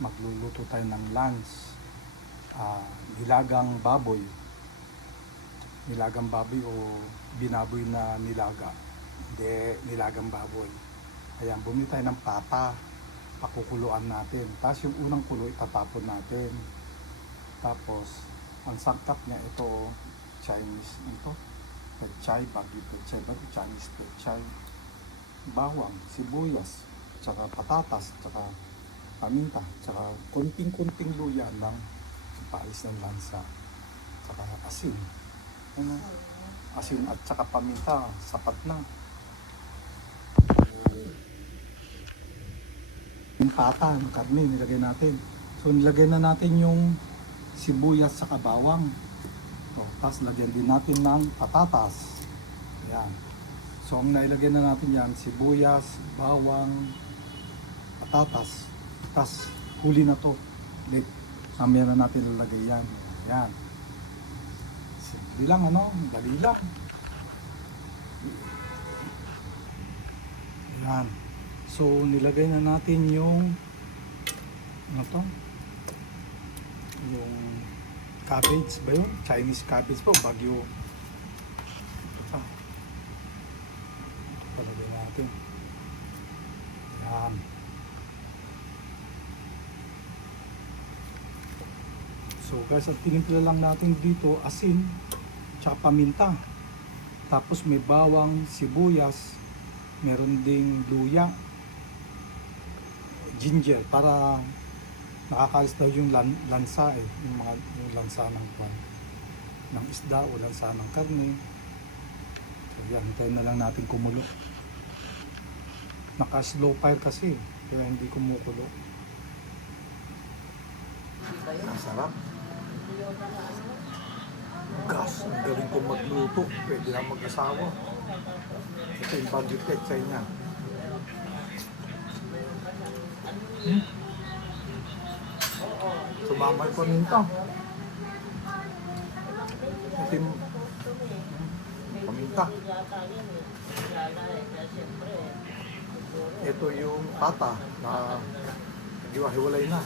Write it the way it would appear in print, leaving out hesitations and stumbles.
Magluluto tayo ng lunch. Nilagang baboy. Nilagang baboy o binaboy na nilaga. Hindi, nilagang baboy. Ayan, bumili tayo ng pata. Pakukuluan natin. Tapos yung unang kulo itatapon natin. Tapos, ang sangkap niya ito, Chinese ito. Pechay, Baguio pechay, Chinese pechay. Bawang, sibuyas, tsaka patatas, tsaka paminta, tsaka kunting-kunting luya lang paalis ng lansa, tsaka asin. Ano? Asin at tsaka paminta, sapat na. Yung pata, yung karne, nilagay natin. So nilagay na natin yung sibuyas sa bawang. So, tapos lagyan din natin ng patatas. Ayan. So ang nailagay na natin yan, sibuyas, bawang, patatas. Tapos huli na to. Mamaya na natin lalagay yan. Ayan. Simple lang, ano? Dali lang. Ayan. So nilagay na natin yung ano to? Yung cabbage ba yun? Chinese cabbage po, Baguio. Ito pa. Palagay natin. Ayan. So guys, at tinimpla lang natin dito asin, tsaka paminta. Tapos may bawang, sibuyas, meron ding luya, ginger, para nakakalis daw yung lansa yung lansa ng isda o lansa ng karne. So yan, hintayin na lang natin kumulo. Naka slow fire kasi, kaya hindi kumukulo. Masarap. Gas, ang galing kong magluto. Pwede lang mag-asawa. Ito yung Baguio pechay niya. Sumama yung paminta. Ito yung paminta. Ito yung pata na hiwalay na.